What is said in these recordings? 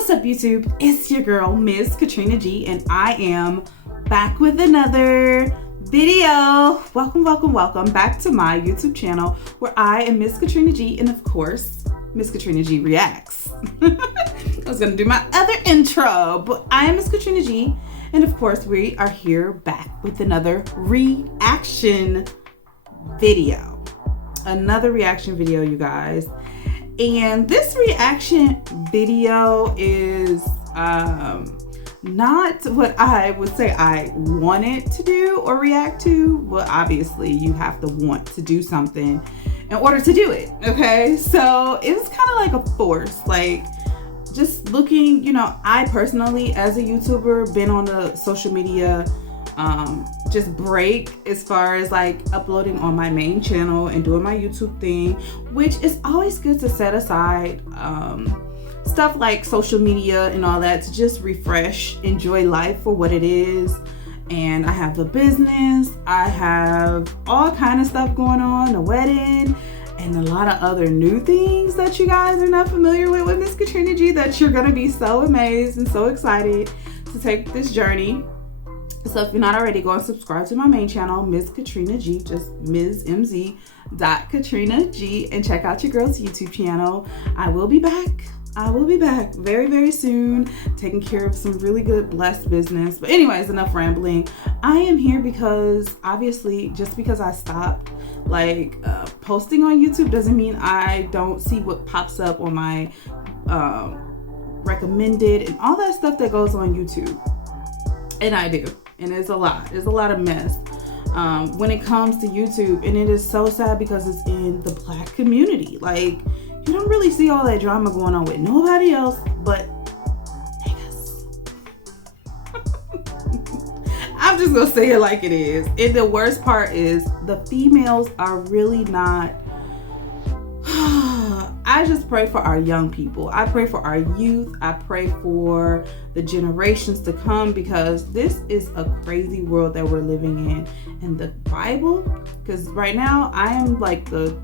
What's up, YouTube? It's your girl, Miss Katrina G, and I am back with another video. Welcome back to my YouTube channel where I am Miss Katrina G, and of course, Miss Katrina G Reacts. I was gonna do my other intro, but I am Miss Katrina G, and of course, we are here back with another reaction video. Another reaction video, you guys. And this reaction video is not what I would say I wanted to do or react to. Well, obviously you have to want to do something in order to do it, okay? So it was kind of like a force, like just looking, you know, I personally as a YouTuber been on the social media just break as far as like uploading on my main channel and doing my YouTube thing, which is always good to set aside stuff like social media and all that to just refresh, enjoy life for what it is. And I have the business, I have all kind of stuff going on, a wedding, and a lot of other new things that you guys are not familiar with Miss Katrina G, that you're gonna be so amazed and so excited to take this journey. So if you're not already, go and subscribe to my main channel, Miss Katrina G, just Ms. MZ Katrina G, and check out your girl's YouTube channel. I will be back very, very soon, taking care of some really good blessed business. But anyways, enough rambling. I am here because obviously just because I stopped like posting on YouTube doesn't mean I don't see what pops up on my recommended and all that stuff that goes on YouTube. And I do. And it's a lot of mess when it comes to YouTube. And it is so sad because it's in the Black community. Like, you don't really see all that drama going on with nobody else but niggas. I'm just gonna say it like it is. And the worst part is the females are really not. I just pray for our young people. I pray for our youth. I pray for the generations to come, because this is a crazy world that we're living in. And the Bible, because right now I am like the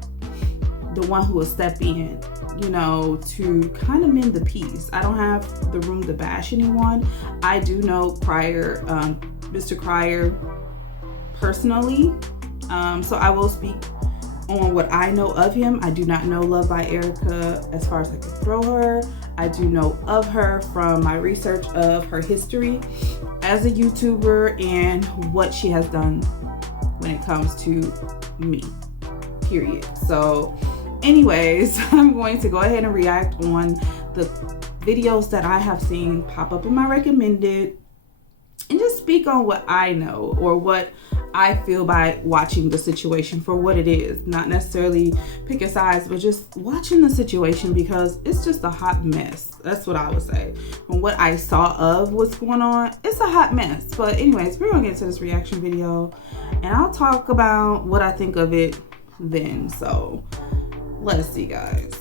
one who will step in, you know, to kind of mend the peace. I don't have the room to bash anyone. I do know Mr. Cryer personally, so I will speak on what I know of him. I do not know Luvd by Erica as far as I can throw her. I do know of her from my research of her history as a YouTuber and what she has done when it comes to me, period. So anyways, I'm going to go ahead and react on the videos that I have seen pop up in my recommended and just speak on what I know or what I feel by watching the situation for what it is. Not necessarily picking sides, but just watching the situation because it's just a hot mess. That's what I would say. From what I saw of what's going on, it's a hot mess. But anyways, we're gonna get into this reaction video and I'll talk about what I think of it then. So let's see, guys.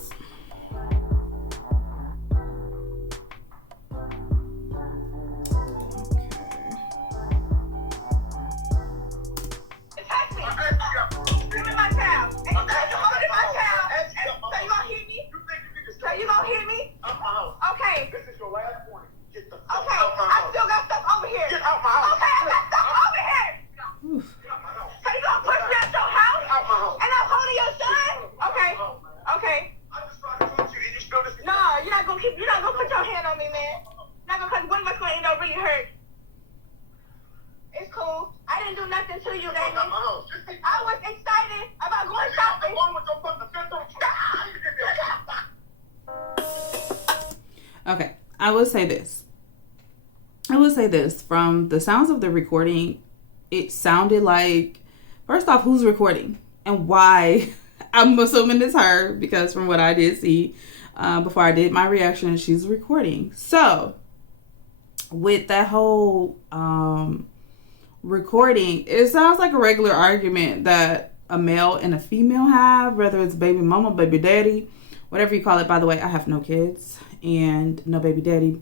You're not gonna put your hand on me, man. Not gonna, cause one of us gonna end up really hurt. It's cool. I didn't do nothing to you, Damion. I was excited about going shopping. Okay, I will say this. From the sounds of the recording, it sounded like, first off, who's recording and why? I'm assuming it's her, because from what I did see before I did my reaction, she's recording. So with that whole recording, it sounds like a regular argument that a male and a female have, whether it's baby mama, baby daddy, whatever you call it. By the way, I have no kids and no baby daddy.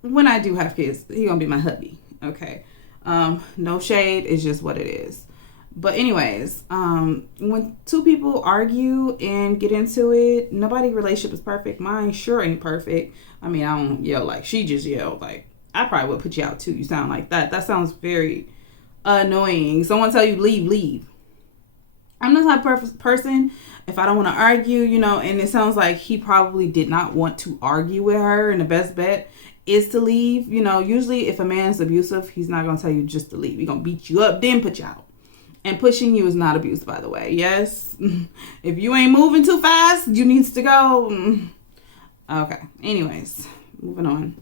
When I do have kids, he gonna be my hubby. Okay. No shade, it's just what it is. But anyways, when two people argue and get into it, nobody's relationship is perfect. Mine sure ain't perfect. I mean, I don't yell like she just yelled. Like, I probably would put you out too. You sound like that. That sounds very annoying. Someone tell you leave, leave. I'm the type of person, if I don't want to argue, and it sounds like he probably did not want to argue with her, and the best bet is to leave. Usually if a man's abusive, he's not going to tell you just to leave. He's going to beat you up, then put you out. And pushing you is not abuse, by the way. Yes. If you ain't moving too fast, you needs to go. Okay. Anyways, moving on.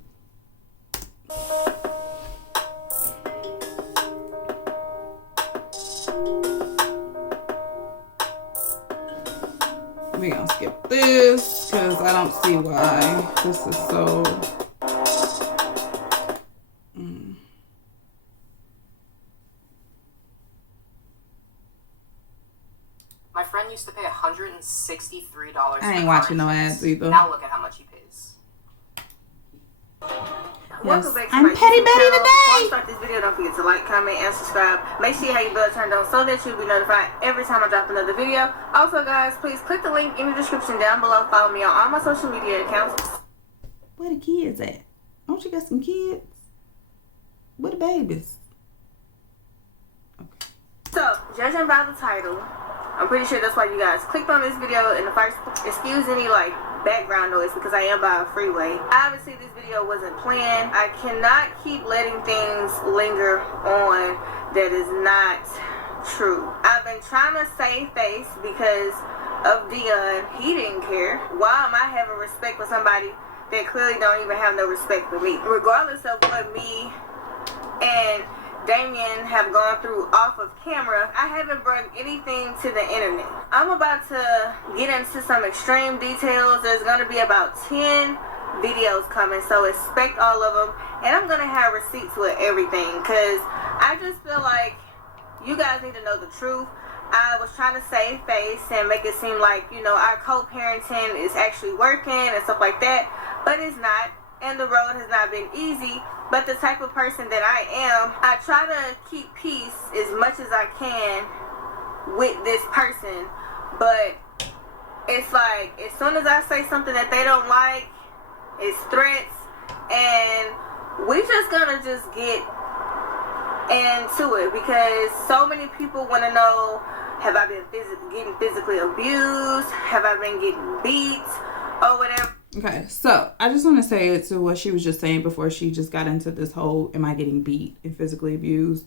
We're going to skip this because I don't see why this is so... My friend used to pay $163 I ain't watching no ads either. Now look at how much he pays. Welcome back to I'm my Petty YouTube Betty channel. today. Before I start this video, don't forget to like, comment, and subscribe. Make sure you have your bell turned on so that you'll be notified every time I drop another video. Also, guys, please click the link in the description down below. Follow me on all my social media accounts. Where the kids at? Don't you got some kids? Where the babies? Okay. So, judging by the title, I'm pretty sure that's why you guys clicked on this video in the first place. Excuse any background noise because I am by a freeway. Obviously this video wasn't planned. I cannot keep letting things linger on that is not true. I've been trying to save face because of Damion. He didn't care. Why am I having respect for somebody that clearly don't even have no respect for me? Regardless of what me and Damion have gone through off of camera, I haven't brought anything to the internet. I'm about to get into some extreme details. There's going to be about 10 videos coming, so expect all of them. And I'm going to have receipts with everything because I just feel like you guys need to know the truth. I was trying to save face and make it seem like, our co-parenting is actually working and stuff like that, but it's not. And the road has not been easy. But the type of person that I am, I try to keep peace as much as I can with this person. But it's like, as soon as I say something that they don't like, it's threats. And we just gonna just get into it because so many people want to know, have I been getting physically abused? Have I been getting beat? Or whatever. Okay, so I just want to say it to what she was just saying before she just got into this whole, am I getting beat and physically abused?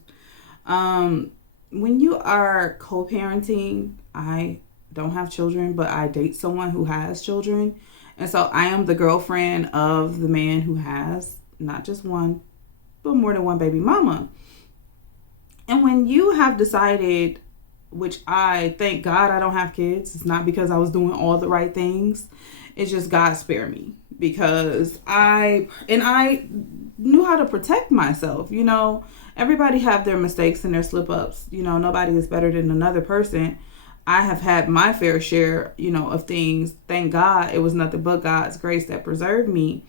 When you are co-parenting, I don't have children, but I date someone who has children. And so I am the girlfriend of the man who has not just one, but more than one baby mama. And when you have decided, which I thank God I don't have kids, it's not because I was doing all the right things. It's just God spare me because I knew how to protect myself. Everybody have their mistakes and their slip ups. Nobody is better than another person. I have had my fair share, of things. Thank God it was nothing but God's grace that preserved me.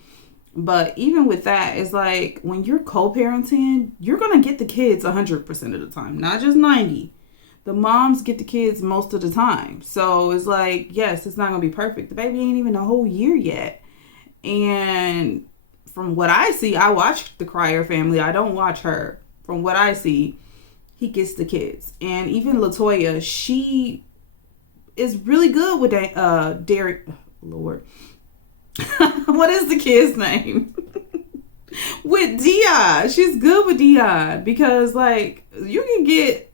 But even with that, it's like when you're co-parenting, you're going to get the kids 100% of the time, not just 90%. The moms get the kids most of the time. So it's like, yes, it's not going to be perfect. The baby ain't even a whole year yet. And from what I see, I watch the Crier family. I don't watch her. From what I see, he gets the kids. And even Latoya, she is really good with Derek. Lord. What is the kid's name? With Dion. She's good with Dion. Because, you can get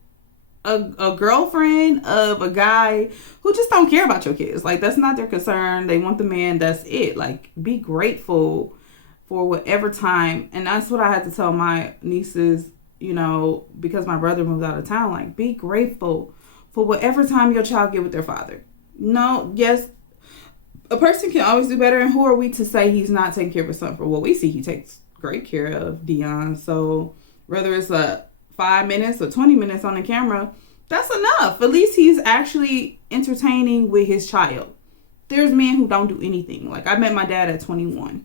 a girlfriend of a guy who just don't care about your kids. That's not their concern. They want the man. That's it. Be grateful for whatever time. And that's what I had to tell my nieces, because my brother moved out of town. Be grateful for whatever time your child get with their father. No, yes, a person can always do better. And who are we to say he's not taking care of his son? For what we see, he takes great care of Dion. So whether it's 5 minutes or 20 minutes on the camera, that's enough. At least he's actually entertaining with his child. There's men who don't do anything. I met my dad at 21.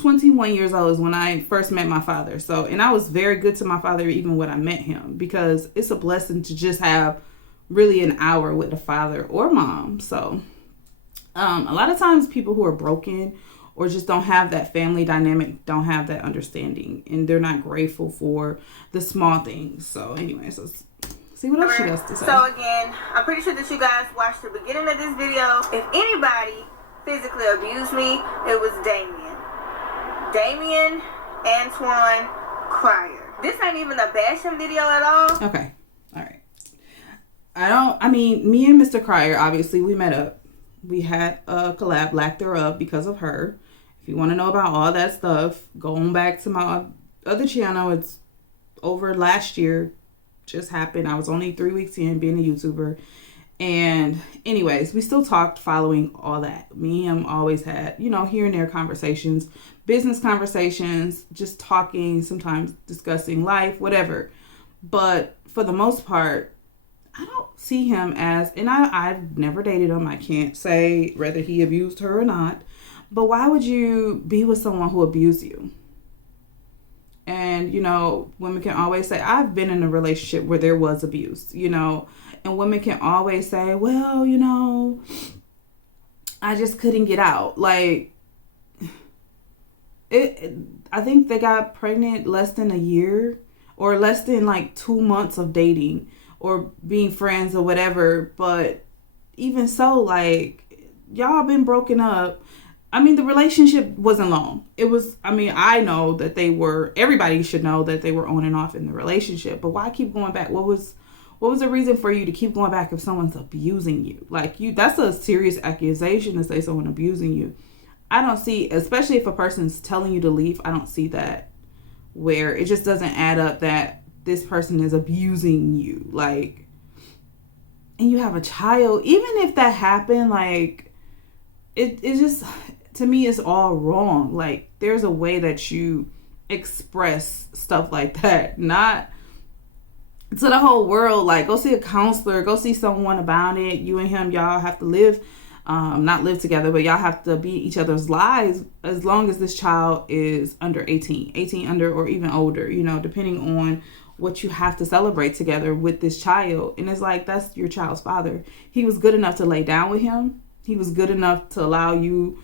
21 years old is when I first met my father. So, and I was very good to my father even when I met him, because it's a blessing to just have really an hour with a father or mom. So, a lot of times people who are broken or just don't have that family dynamic don't have that understanding, and they're not grateful for the small things. So anyway, so see what else she has to say. So again, I'm pretty sure that you guys watched the beginning of this video. If anybody physically abused me, it was Damion Antoine Cryer. This ain't even a bashing video at all. Okay, all right. I mean, me and Mr. Cryer, obviously we met up. We had a collab, Lack Thereof, because of her. If you want to know about all that stuff, go on back to my other channel. It's over last year. Just happened. I was only 3 weeks in being a YouTuber. And anyways, we still talked following all that. Me and him always had, you know, here and there conversations, business conversations, just talking, sometimes discussing life, whatever. But for the most part, I don't see him as, and I've never dated him. I can't say whether he abused her or not. But why would you be with someone who abused you? And, you know, women can always say, I've been in a relationship where there was abuse, you know, and women can always say, well, you know, I just couldn't get out. Like, I think they got pregnant less than a year or less than like 2 months of dating or being friends or whatever. But even so, like, y'all been broken up. I mean, the relationship wasn't long. It was, I mean, I know that everybody should know that they were on and off in the relationship, but why keep going back? What was the reason for you to keep going back if someone's abusing you? Like, that's a serious accusation to say someone abusing you. I don't see, especially if a person's telling you to leave, I don't see that where it just doesn't add up that this person is abusing you. Like, and you have a child, even if that happened, like, it just, to me, it's all wrong. Like, there's a way that you express stuff like that, not to the whole world. Like, go see a counselor, go see someone about it. You and him, y'all have to live, not live together, but y'all have to be each other's lives as long as this child is under 18 under, or even older, you know, depending on what you have to celebrate together with this child. And it's like, that's your child's father. He was good enough to lay down with him. He was good enough to allow you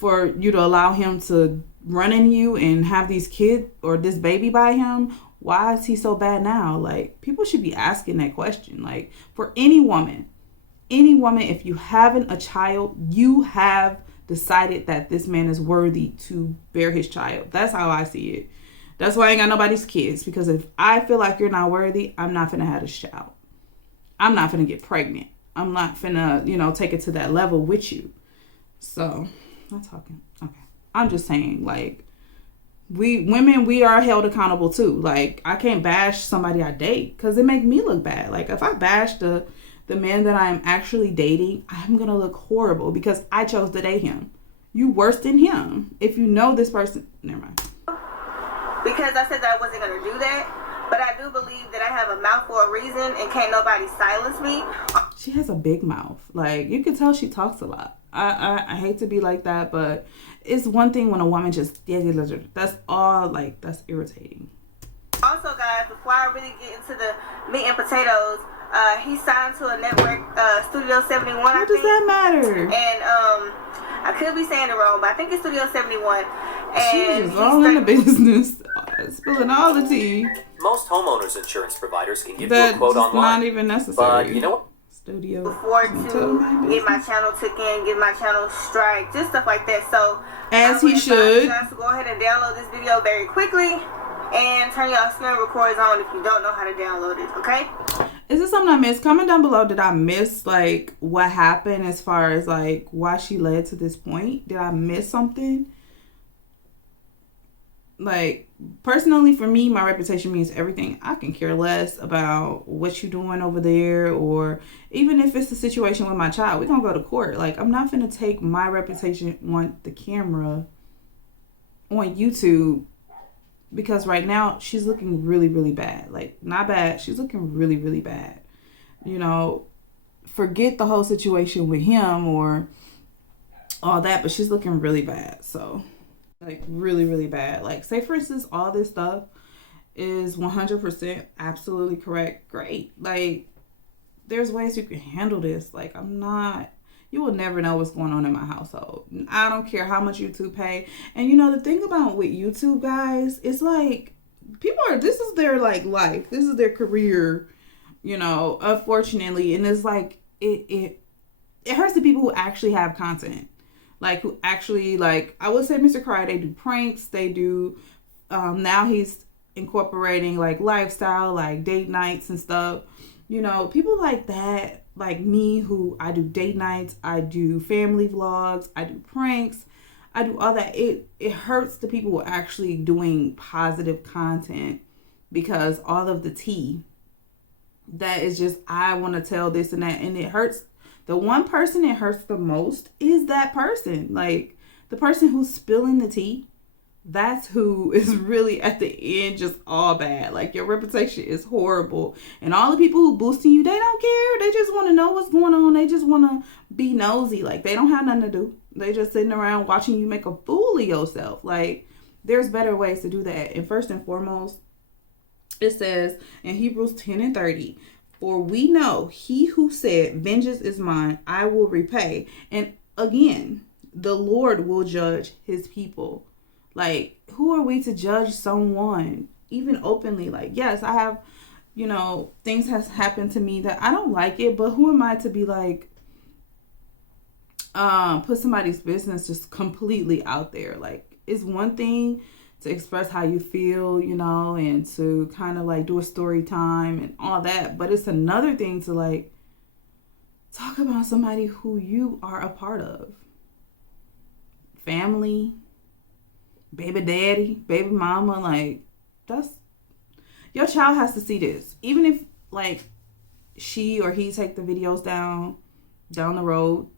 to allow him to run in you and have these kids or this baby by him. Why is he so bad now? Like, people should be asking that question. Like, for any woman, if you having a child, you have decided that this man is worthy to bear his child. That's how I see it. That's why I ain't got nobody's kids, because if I feel like you're not worthy, I'm not finna have this child. I'm not finna get pregnant. I'm not finna, you know, take it to that level with you. So, not talking. Okay. I'm just saying, like, we are held accountable too. Like, I can't bash somebody I date because it makes me look bad. Like, if I bash the man that I'm actually dating, I'm going to look horrible because I chose to date him. You worse than him. If you know this person, never mind. Because I said that I wasn't going to do that. But I do believe that I have a mouth for a reason and can't nobody silence me. She has a big mouth. Like, you can tell she talks a lot. I hate to be like that, but it's one thing when a woman just, that's all, like, that's irritating. Also, guys, before I really get into the meat and potatoes, he signed to a network, Studio 71, I think. What does that matter? And, I could be saying it wrong, but I think it's Studio 71. And she's all in the business, spilling all the tea. Most homeowners insurance providers can give you That's a quote online. Not even necessary. But you know what? Studio. Before to get my channel took in, get my channel strike, just stuff like that. So as he should. You guys to go ahead and download this video very quickly and turn your screen recorders on if you don't know how to download it. Okay? Is this something I missed? Comment down below. Did I miss, like, what happened as far as, like, why she led to this point? Did I miss something? Like, personally, for me, my reputation means everything. I can care less about what you're doing over there, or even if it's the situation with my child, we're going to go to court. Like, I'm not going to take my reputation on the camera on YouTube, because right now she's looking really, really bad. Like, not bad. She's looking really, really bad. You know, forget the whole situation with him or all that, but she's looking really bad. So, Like really, really bad. Like say for instance, all this stuff is 100% absolutely correct. Great. Like there's ways you can handle this. Like you will never know what's going on in my household. I don't care how much YouTube pay. And you know, the thing about with YouTube, guys, it's like this is their like life. This is their career, you know, unfortunately. And it's like, it hurts the people who actually have content. Like who actually, like, I would say Mr. Cry, they do pranks. They do, now he's incorporating like lifestyle, like date nights and stuff. You know, people like that, like me, who I do date nights, I do family vlogs, I do pranks, I do all that. It hurts the people who are actually doing positive content, because all of the tea that is just, I want to tell this and that, and it hurts. The one person it hurts the most is that person. Like the person who's spilling the tea. That's who is really at the end just all bad. Like your reputation is horrible. And all the people who boosting you, they don't care. They just want to know what's going on. They just want to be nosy. Like they don't have nothing to do. They just sitting around watching you make a fool of yourself. Like there's better ways to do that. And first and foremost, it says in Hebrews 10:30, for we know he who said, vengeance is mine, I will repay. And again, the Lord will judge his people. Like, who are we to judge someone, even openly? Like, yes, I have, you know, things has happened to me that I don't like it, but who am I to be like, put somebody's business just completely out there? Like, it's one thing to express how you feel, you know, and to kind of like do a story time and all that, but it's another thing to like talk about somebody who you are a part of. Family, baby daddy, baby mama, like that's, your child has to see this. Even if like she or he take the videos down the road,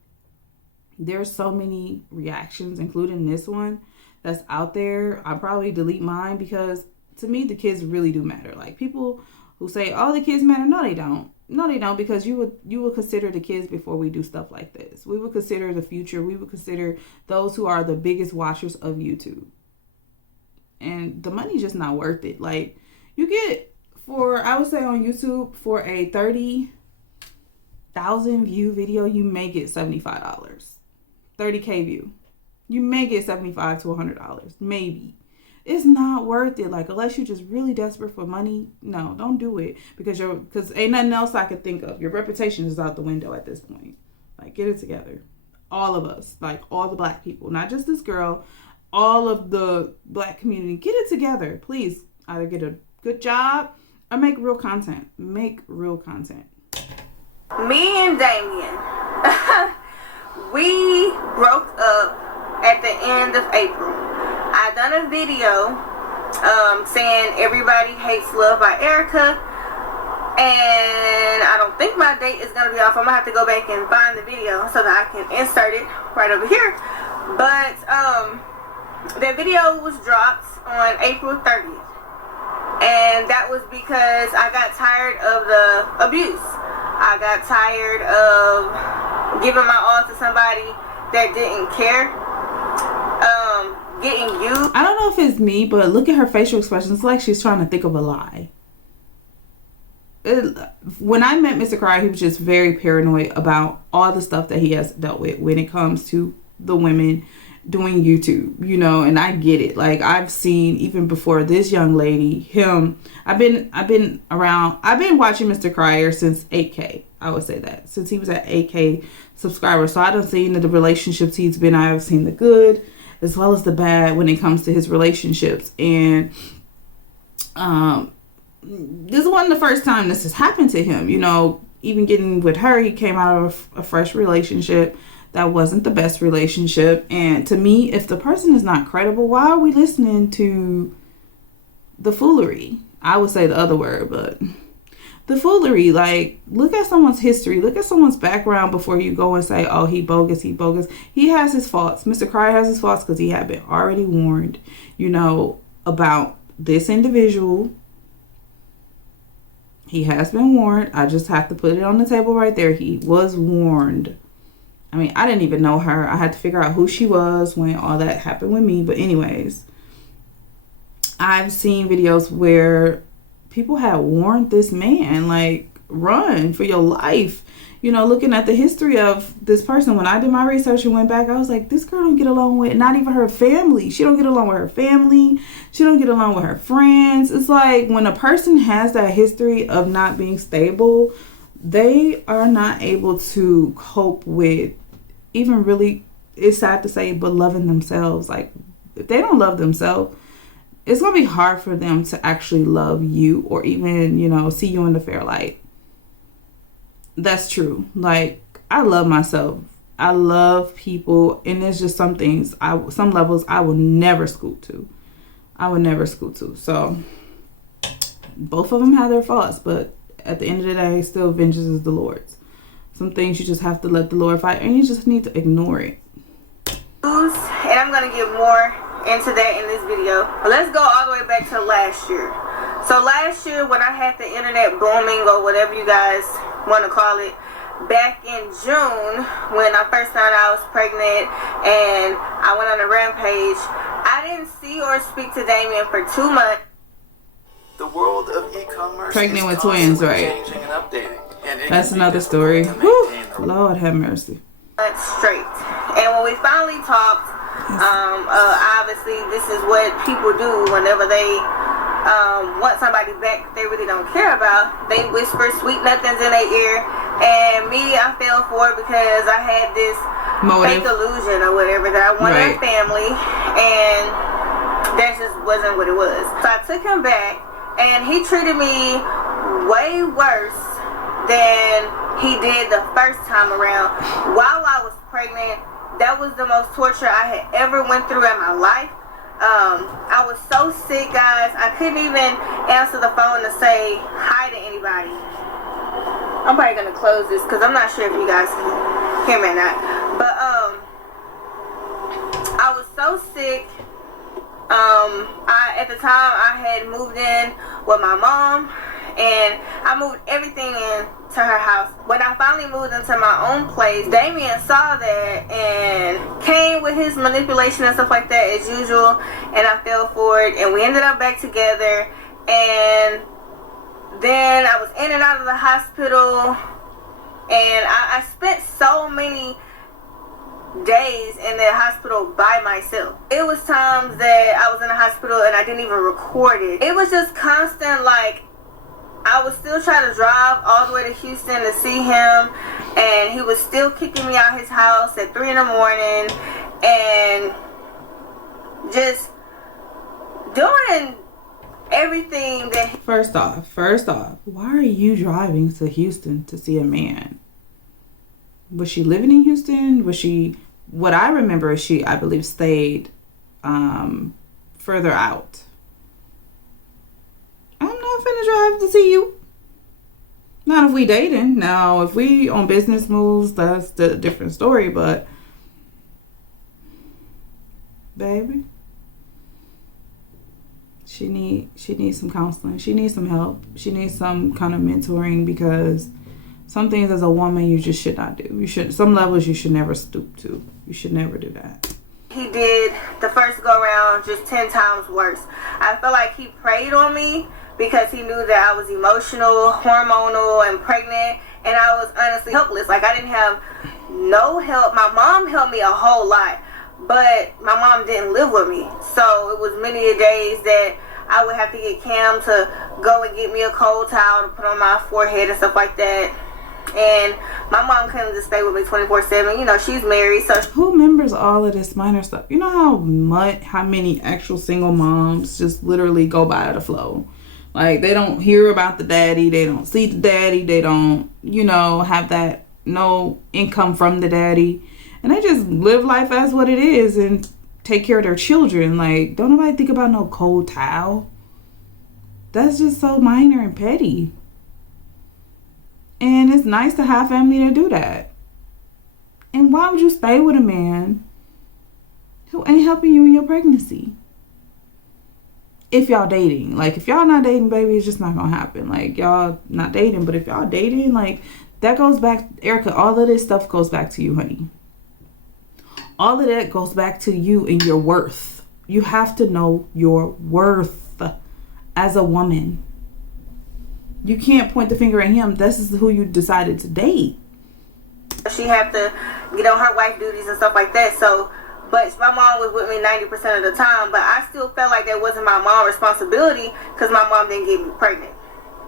there's so many reactions, including this one, that's out there. I probably delete mine, because to me the kids really do matter. Like people who say, oh, the kids matter, no they don't. No, they don't, because you would consider the kids before we do stuff like this. We would consider the future. We would consider those who are the biggest watchers of YouTube. And the money's just not worth it. Like you get, for, I would say on YouTube, for a 30,000 view video, you may get $75. 30K view. You may get $75 to $100. Maybe. It's not worth it. Like, unless you're just really desperate for money, no, don't do it. Because ain't nothing else I could think of. Your reputation is out the window at this point. Like, get it together. All of us. Like, all the black people. Not just this girl. All of the black community. Get it together. Please. Either get a good job or make real content. Make real content. Me and Damion, we broke up at the end of April. I done a video saying everybody hates Love by Erica, and I don't think my date is gonna be off. I'm gonna have to go back and find the video so that I can insert it right over here. But the video was dropped on April 30th, and that was because I got tired of the abuse. I got tired of giving my all to somebody that didn't care. Getting used. I don't know if it's me, but look at her facial expressions. It's like she's trying to think of a lie. When I met Mr. Cry, he was just very paranoid about all the stuff that he has dealt with when it comes to the women doing YouTube, you know, and I get it. Like I've seen, even before this young lady, him, I've been watching Mr. Crier since 8K. I would say that, since he was at 8K subscribers. So I done seen the relationships he's been. I've seen the good as well as the bad when it comes to his relationships. And this wasn't the first time this has happened to him. You know, even getting with her, he came out of a fresh relationship that wasn't the best relationship. And to me, if the person is not credible, why are we listening to the foolery? I would say the other word, but the foolery. Like, look at someone's history. Look at someone's background before you go and say, oh, he bogus, he bogus. He has his faults. Mr. Cryer has his faults because he had been already warned, you know, about this individual. He has been warned. I just have to put it on the table right there. He was warned. I mean, I didn't even know her. I had to figure out who she was when all that happened with me. But anyways, I've seen videos where people had warned this man, like, run for your life. You know, looking at the history of this person, when I did my research and went back, I was like, this girl don't get along with not even her family. She don't get along with her family. She don't get along with her friends. It's like when a person has that history of not being stable, they are not able to cope with even really, it's sad to say, but loving themselves. Like, if they don't love themselves, it's going to be hard for them to actually love you or even, you know, see you in the fair light. That's true. Like, I love myself. I love people, and there's just some things, some levels I will never scoot to. I would never scoot to. So, both of them have their faults, but at the end of the day, still vengeance is the Lord's. Some things you just have to let the Lord fight, and you just need to ignore it. And I'm going to get more into that in this video. But let's go all the way back to last year. So last year, when I had the internet booming, or whatever you guys want to call it, back in June, when I first found out I was pregnant and I went on a rampage, I didn't see or speak to Damion for 2 months. The world of e-commerce Pregnant with twins, right? Changing and updating. And that's another story. Whew, Lord have mercy. Straight. And when we finally talked, obviously this is what people do whenever they want somebody back they really don't care about. They whisper sweet nothings in their ear, and me, I fell for it because I had this fake illusion or whatever that I wanted a family, and that just wasn't what it was. So I took him back, and he treated me way worse than he did the first time around. While I was pregnant, that was the most torture I had ever went through in my life. I was so sick, guys. I couldn't even answer the phone to say hi to anybody. I'm probably gonna close this because I'm not sure if you guys can hear me or not. But I was so sick. At the time I had moved in with my mom, and I moved everything in to her house. When I finally moved into my own place, Damion saw that and came with his manipulation and stuff like that as usual, and I fell for it, and we ended up back together. And then I was in and out of the hospital, and I spent so many days in the hospital by myself. It was times that I was in the hospital and I didn't even record it. It was just constant, like, I was still trying to drive all the way to Houston to see him, and he was still kicking me out his house at 3 in the morning, and just doing everything that... First off, why are you driving to Houston to see a man? Was she living in Houston? Was she... What I remember is she, I believe, stayed further out. I'm not finna drive to see you. Not if we dating. Now, if we on business moves, that's the different story. But, baby, she needs some counseling. She needs some help. She needs some kind of mentoring, because some things as a woman you just should not do. Some levels you should never stoop to. You should never do that. He did the first go around just 10 times worse. I feel like he preyed on me because he knew that I was emotional, hormonal, and pregnant, and I was honestly helpless. Like, I didn't have no help. My mom helped me a whole lot, but my mom didn't live with me. So it was many days that I would have to get Cam to go and get me a cold towel to put on my forehead and stuff like that. And my mom couldn't just stay with me 24/7. You know, she's married, so... Who remembers all of this minor stuff? You know how many actual single moms just literally go by the flow? Like, they don't hear about the daddy. They don't see the daddy. They don't, have that no income from the daddy. And they just live life as what it is and take care of their children. Like, don't nobody think about no cold towel. That's just so minor and petty. And it's nice to have family to do that. And why would you stay with a man who ain't helping you in your pregnancy? If y'all dating. Like, if y'all not dating, baby, it's just not gonna happen. Like, y'all not dating. But if y'all dating, like, that goes back, Erica, all of this stuff goes back to you, honey. all of that goes back to you and your worth. You have to know your worth as a woman. You can't point the finger at him. This is who you decided to date. She had to get on her wife duties and stuff like that. So, but my mom was with me 90% of the time. But I still felt like that wasn't my mom's responsibility because my mom didn't get me pregnant.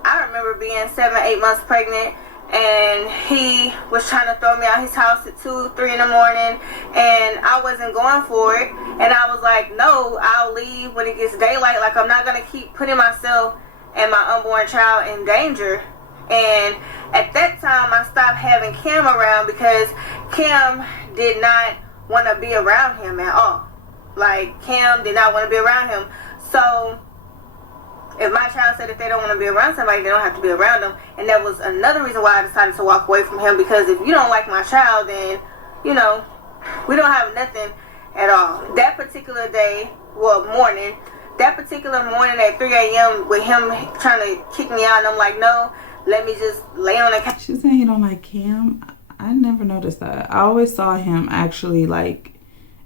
I remember being 7 or 8 months pregnant, and he was trying to throw me out his house at 2, 3 in the morning, and I wasn't going for it. And I was like, no, I'll leave when it gets daylight. Like, I'm not gonna keep putting myself and my unborn child in danger. And at that time, I stopped having Kim around because Kim did not want to be around him at all. Like, Kim did not want to be around him. So if my child said if they don't want to be around somebody, they don't have to be around them. And that was another reason why I decided to walk away from him, because if you don't like my child, then, you know, we don't have nothing at all. That particular day, that particular morning at 3 a.m. with him trying to kick me out, and I'm like, no, let me just lay on the couch. She's saying he don't like Cam. I never noticed that. I always saw him actually like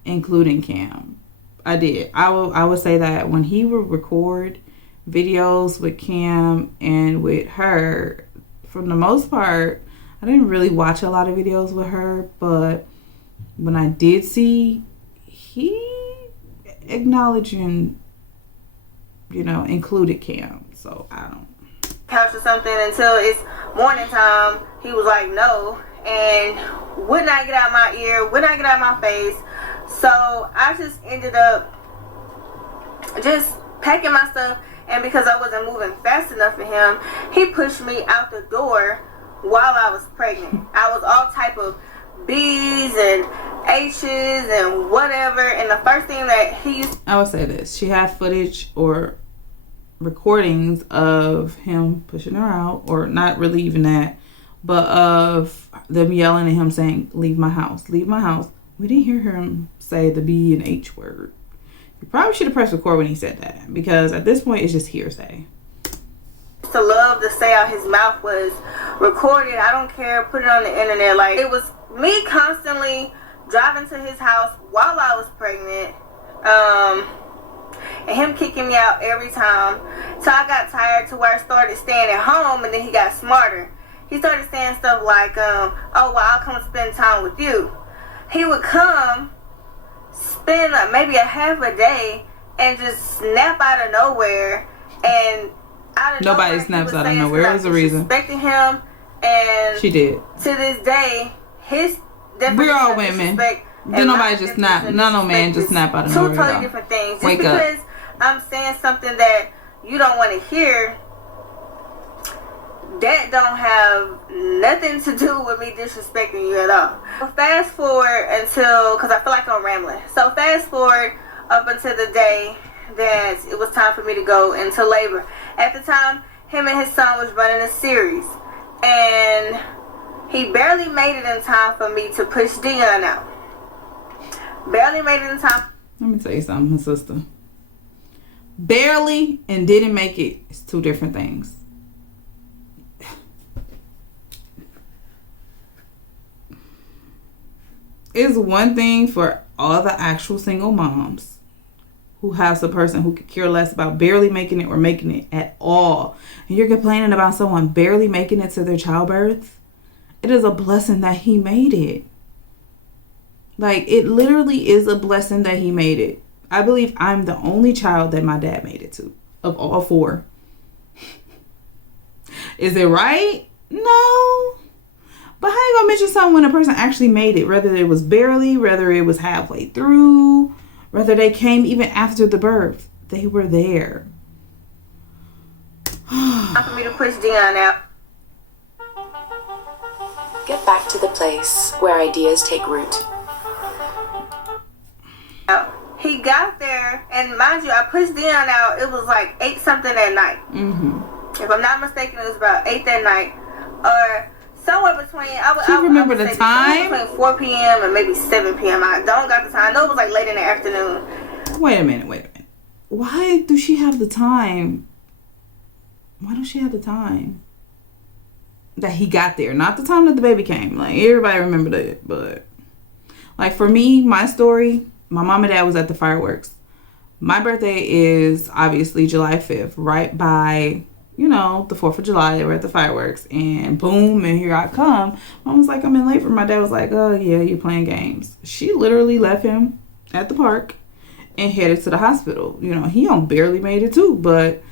including Cam. I did. I would say that when he would record videos with Cam and with her, for the most part, I didn't really watch a lot of videos with her, but when I did see, he acknowledging, you know, included Cam. So I don't couch or something until it's morning time. He was like, no, and would not get out my ear, would not get out my face. So I just ended up just packing my stuff. And because I wasn't moving fast enough for him, he pushed me out the door while I was pregnant. I was all type of B's and H's and whatever. And the first thing that he used... I would say this. She had footage or recordings of him pushing her out, or not really even that, but of them yelling at him saying, leave my house, leave my house. We didn't hear him say the B and H word. You probably should have pressed record when he said that, because at this point it's just hearsay. To love to say out his mouth was recorded. I don't care. Put it on the internet. Like, it was me constantly driving to his house while I was pregnant, and him kicking me out every time. So I got tired to where I started staying at home, and then he got smarter. He started saying stuff like, oh, well, I'll come spend time with you. He would come, spend maybe a half a day, and just snap out of nowhere. And out of nobody nowhere, snaps out of nowhere. There's a reason. Respecting him, and she did. To this day, his we're all women. Then nobody just snap. No man just snap out of nowhere. Two totally different things. Just Wake because up. I'm saying something that you don't want to hear, that don't have nothing to do with me disrespecting you at all. So fast forward until, because I feel like I'm rambling. So fast forward up until the day that it was time for me to go into labor. At the time, him and his son was running a series, and he barely made it in time for me to push Damion out. Barely made it in time. Let me tell you something, sister. Barely and didn't make it is two different things. It's one thing for all the actual single moms who has a person who could care less about barely making it or making it at all, and you're complaining about someone barely making it to their childbirth. It is a blessing that he made it. Like, it literally is a blessing that he made it. I believe I'm the only child that my dad made it to, of all 4. Is it right? No. But how you gonna mention something when a person actually made it? Whether it was barely, whether it was halfway through, whether they came even after the birth. They were there. For me to push Damion out. Get back to the place where ideas take root. He got there, and mind you, I pushed Damion out. It was like 8 something at night. Mm-hmm. If I'm not mistaken, it was about 8 that night, or somewhere between. Do you remember the time? Between 4 p.m. and maybe 7 p.m. I don't got the time. I know it was like late in the afternoon. Wait a minute. Why do she have the time? Why don't she have the time that he got there? Not the time that the baby came. Like, everybody remember that, but Like for me, my story, my mom and dad was at the fireworks. My birthday is obviously July 5th, right by, you know, the 4th of July. They were at the fireworks, and boom, and here I come. Mom was like, I'm in labor. My dad was like, oh yeah, you're playing games. She literally left him at the park and headed to the hospital. You know, he barely made it too, but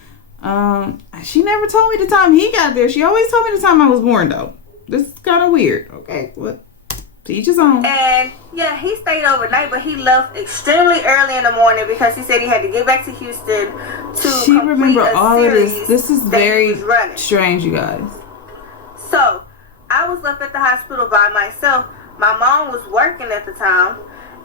she never told me the time he got there. She always told me the time I was born, though. This is kind of weird. Okay, what? Teach his own. And yeah, he stayed overnight, but he left extremely early in the morning because he said he had to get back to Houston to She remember all of this. This is very running. Strange, you guys. So I was left at the hospital by myself. My mom was working at the time,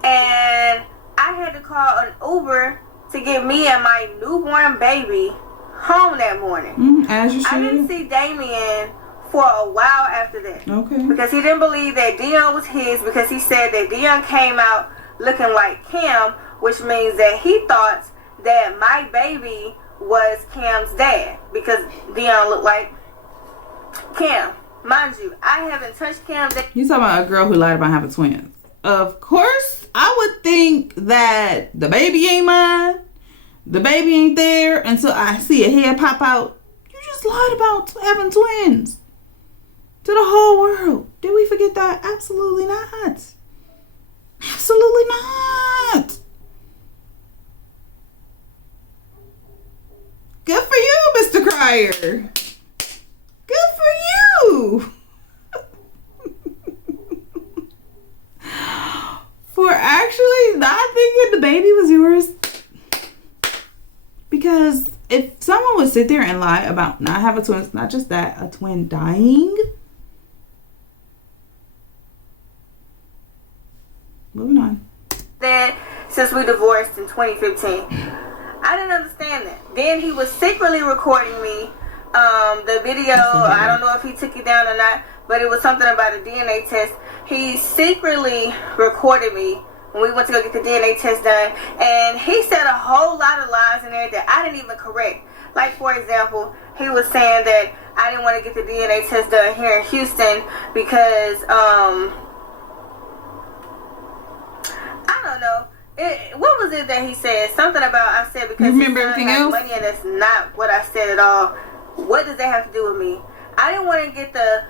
and I had to call an Uber to get me and my newborn baby home that morning. As you should. I didn't see Damion for a while after that. Okay. Because he didn't believe that Dion was his, because he said that Dion came out looking like Cam, which means that he thought that my baby was Cam's dad, because Dion looked like Cam. Mind you, I haven't touched Cam. You talking about a girl who lied about having twins. Of course, I would think that the baby ain't mine. The baby ain't there until I see a head pop out. You just lied about having twins. To the whole world. Did we forget that? Absolutely not. Absolutely not. Good for you, Mr. Crier. Good for you. For actually not thinking the baby was yours. Because if someone would sit there and lie about not having twins, not just that, a twin dying. Moving on. Then, since we divorced in 2015, I didn't understand that. Then he was secretly recording me. The video, I don't know if he took it down or not, but it was something about a DNA test. He secretly recorded me when we went to go get the DNA test done, and he said a whole lot of lies in there that I didn't even correct. Like, for example, he was saying that I didn't want to get the DNA test done here in Houston because, I don't know. What was it that he said? Something about, I said, because you remember everything else? Money, and that's not what I said at all. What does that have to do with me? I didn't want to get the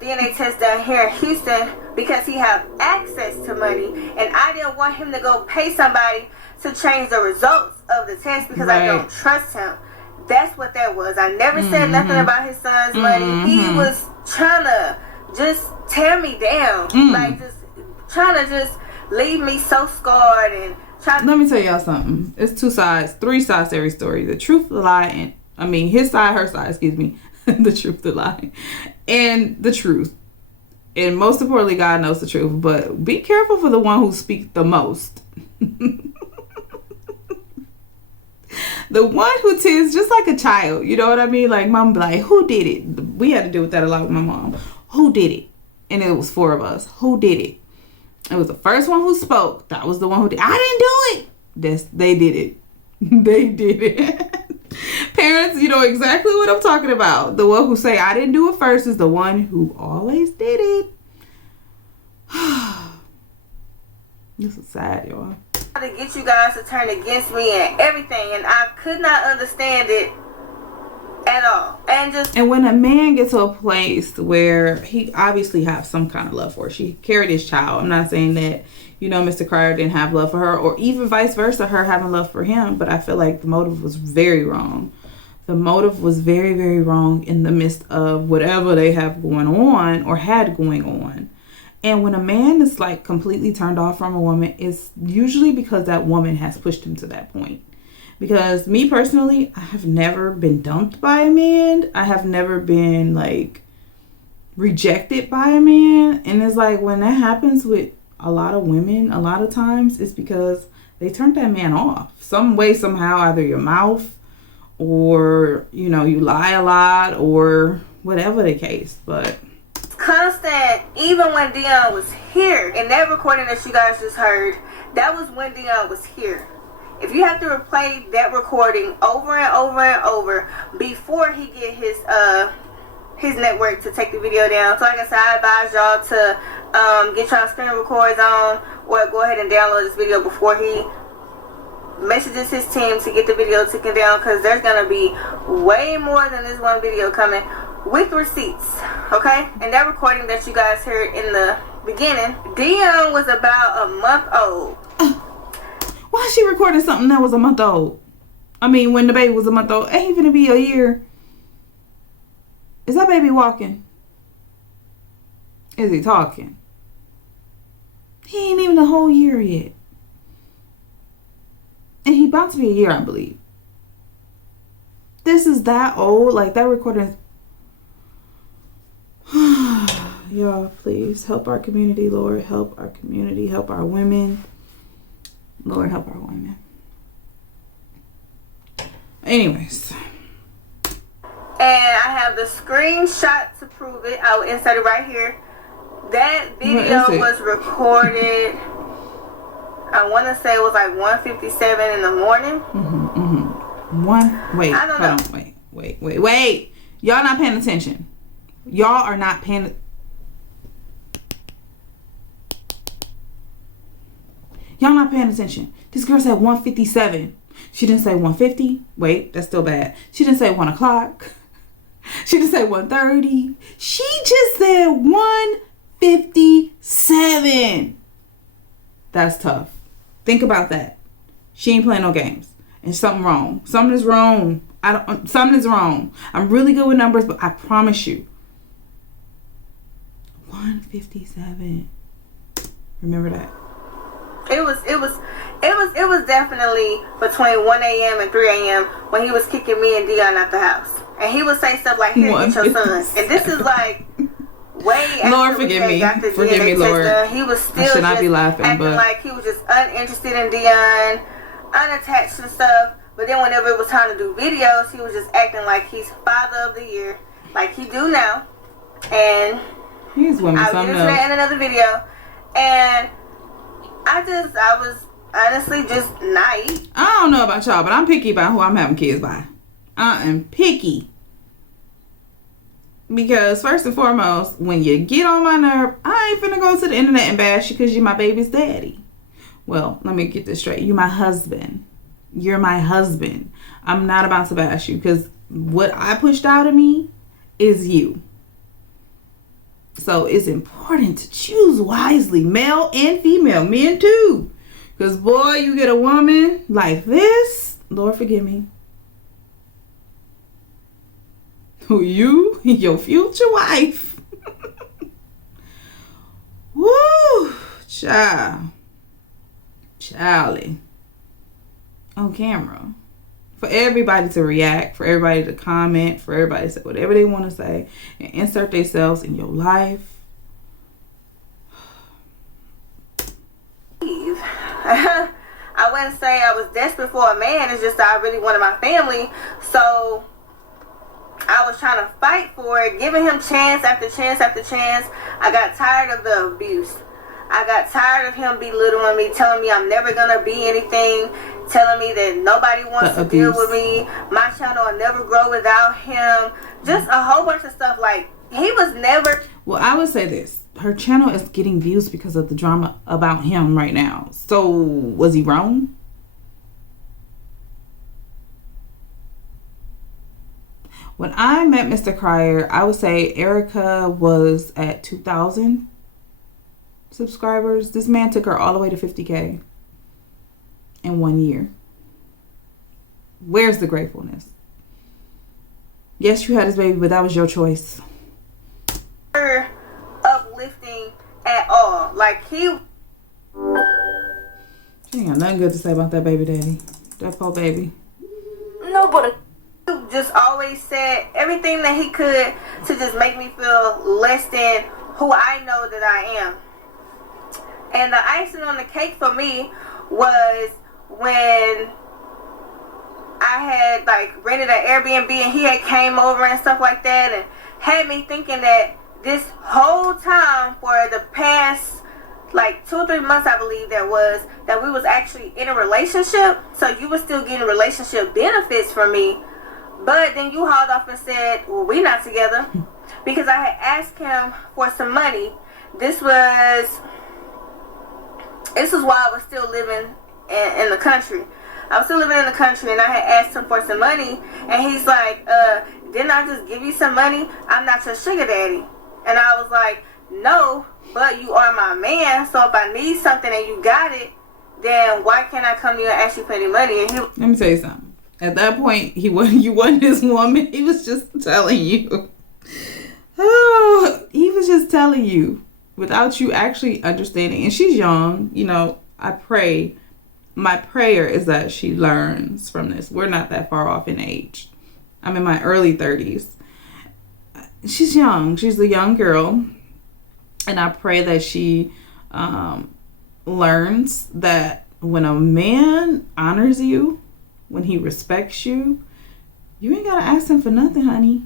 DNA test done here in Houston because he have access to money, and I didn't want him to go pay somebody to change the results of the test because I don't trust him. That's what that was. I never said nothing about his son's money. He was trying to just tear me down, like just trying to just leave me so scarred and try. Let me tell y'all something. It's 2 sides, 3 sides to every story. The truth, the lie, and his side, her side, excuse me. The truth, the lie, and the truth. And most importantly, God knows the truth. But be careful for the one who speaks the most. The one who tends just like a child. You know what I mean? Like, mom be like, who did it? We had to deal with that a lot with my mom. Who did it? And it was 4 of us. Who did it? It was the first one who spoke. That was the one who did. I didn't do it. They did it. They did it. Parents, you know exactly what I'm talking about. The one who say I didn't do it first is the one who always did it. This is sad, y'all. To get you guys to turn against me and everything, and I could not understand it at all. And when a man gets to a place where he obviously has some kind of love for her, she carried his child. I'm not saying that, you know, Mr. Crier didn't have love for her, or even vice versa, her having love for him, but I feel like the motive was very wrong. The motive was very, very wrong in the midst of whatever they have going on or had going on. And when a man is like completely turned off from a woman, it's usually because that woman has pushed him to that point. Because me personally, I have never been dumped by a man. I have never been like rejected by a man. And it's like when that happens with a lot of women, a lot of times it's because they turned that man off. Some way, somehow, either your mouth or, you know, you lie a lot or whatever the case. But constant, even when Dion was here, in that recording that you guys just heard, that was when Dion was here. If you have to replay that recording over and over and over before he get his network to take the video down. So like I said, I advise y'all to get y'all screen records on, or go ahead and download this video before he messages his team to get the video taken down, because there's gonna be way more than this one video coming with receipts. Okay, and that recording that you guys heard in the beginning, Damion was about a month old. Why is she recording something that was a month old? I mean, when the baby was a month old, ain't gonna be a year. Is that baby walking? Is he talking? He ain't even a whole year yet. And he about to be a year, I believe. This is that old. Like, that recording is... Y'all, please help our community, Lord. Help our community. Help our women. Lord, help our women. Anyways. And I have the screenshot to prove it. I will insert it right here. That video was recorded, I want to say it was like 1:57 in the morning. Wait, I don't hold know. on. Wait. Y'all not paying attention. Y'all are not paying... Y'all not paying attention. This girl said 1:57. She didn't say 1:50. Wait, that's still bad. She didn't say 1 o'clock. She didn't say 1:30. She just said 1:57. That's tough. Think about that. She ain't playing no games. And something wrong. Something is wrong. Something is wrong. I'm really good with numbers, but I promise you. 1:57. Remember that. It was definitely between 1 a.m. and 3 a.m. when he was kicking me and Dion out the house. And he would say stuff like, here, get your son. And this is like way after Lord, forgive me. Forgive me, Lord. He was still I should not just be laughing, acting but... like he was just uninterested in Dion, unattached and stuff. But then whenever it was time to do videos, he was just acting like he's father of the year, like he do now. And He's women I'll something get into that else. in another video. And I was honestly just naive. I don't know about y'all, but I'm picky about who I'm having kids by. I am picky. Because first and foremost, when you get on my nerve, I ain't finna go to the internet and bash you because you're my baby's daddy. Well, let me get this straight. You're my husband. You're my husband. I'm not about to bash you because what I pushed out of me is you. So it's important to choose wisely, male and female, men too. Because boy, you get a woman like this, Lord forgive me, who you, your future wife. Woo, Charlie, on camera. For everybody to react, for everybody to comment, for everybody to say whatever they want to say and insert themselves in your life. I wouldn't say I was desperate for a man. It's just that I really wanted my family. So I was trying to fight for it, giving him chance after chance after chance. I got tired of the abuse. I got tired of him belittling me, telling me I'm never going to be anything, telling me that nobody wants to deal with me. My channel will never grow without him. Just a whole bunch of stuff. Like, he was never... Well, I would say this. Her channel is getting views because of the drama about him right now. So, was he wrong? When I met Mr. Cryer, I would say Erica was at 2,000 subscribers. This man took her all the way to 50K in 1 year. Where's the gratefulness? Yes, you had his baby, but that was your choice. Uplifting at all. Like, he... She ain't got nothing good to say about that baby daddy. That poor baby. No, but just always said everything that he could to just make me feel less than who I know that I am. And the icing on the cake for me was when I had like rented an Airbnb and he had came over and stuff like that and had me thinking that this whole time for the past like 2 or 3 months, I believe that we was actually in a relationship. So you were still getting relationship benefits from me. But then you hauled off and said, well, we're not together. Because I had asked him for some money This was while I was still living in the country. I was still living in the country, and I had asked him for some money, and he's like, didn't I just give you some money? I'm not your sugar daddy. And I was like, no, but you are my man, so if I need something and you got it, then why can't I come to you and ask you for any money? And let me tell you something. At that point, you wasn't his woman. He was just telling you. Oh, he was just telling you without you actually understanding. And she's young, you know. My prayer is that she learns from this. We're not that far off in age. I'm in my early 30s. She's young. She's a young girl. And I pray that she learns that when a man honors you, when he respects you, you ain't got to ask him for nothing, honey.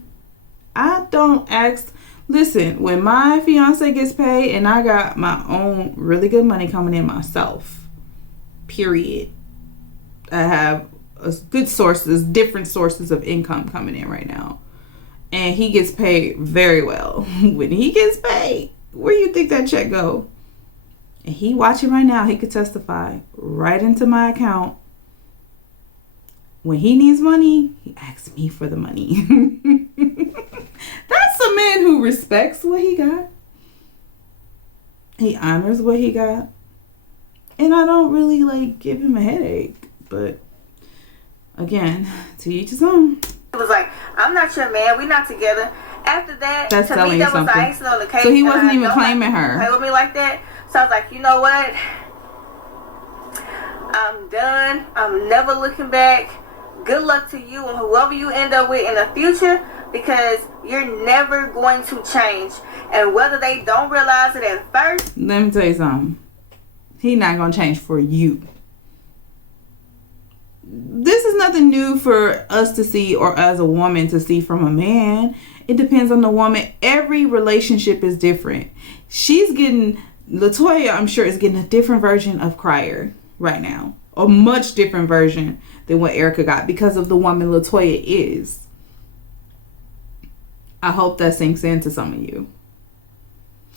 I don't ask. Listen, when my fiance gets paid and I got my own really good money coming in myself, period. I have good sources, different sources of income coming in right now. And he gets paid very well. When he gets paid, where you think that check go? And he watching right now, he could testify right into my account. When he needs money, he asks me for the money. That's a man who respects what he got. He honors what he got. And I don't really give him a headache. But again, to each his own. it was like, I'm not your man, we're not together. After that, That's to telling me, you that was the something. icing on the cake. So he and wasn't I even don't claiming like her. Play with me like that. So I was like, you know what? I'm done. I'm never looking back. Good luck to you and whoever you end up with in the future, because you're never going to change. And whether they don't realize it at first, Let me tell you something. He not gonna change for you. This is nothing new for us to see, or as a woman to see from a man. It depends on the woman. Every relationship is different. Latoya, I'm sure, is getting a different version of Crier right now. A much different version than what Erica got because of the woman Latoya is. I hope that sinks into some of you.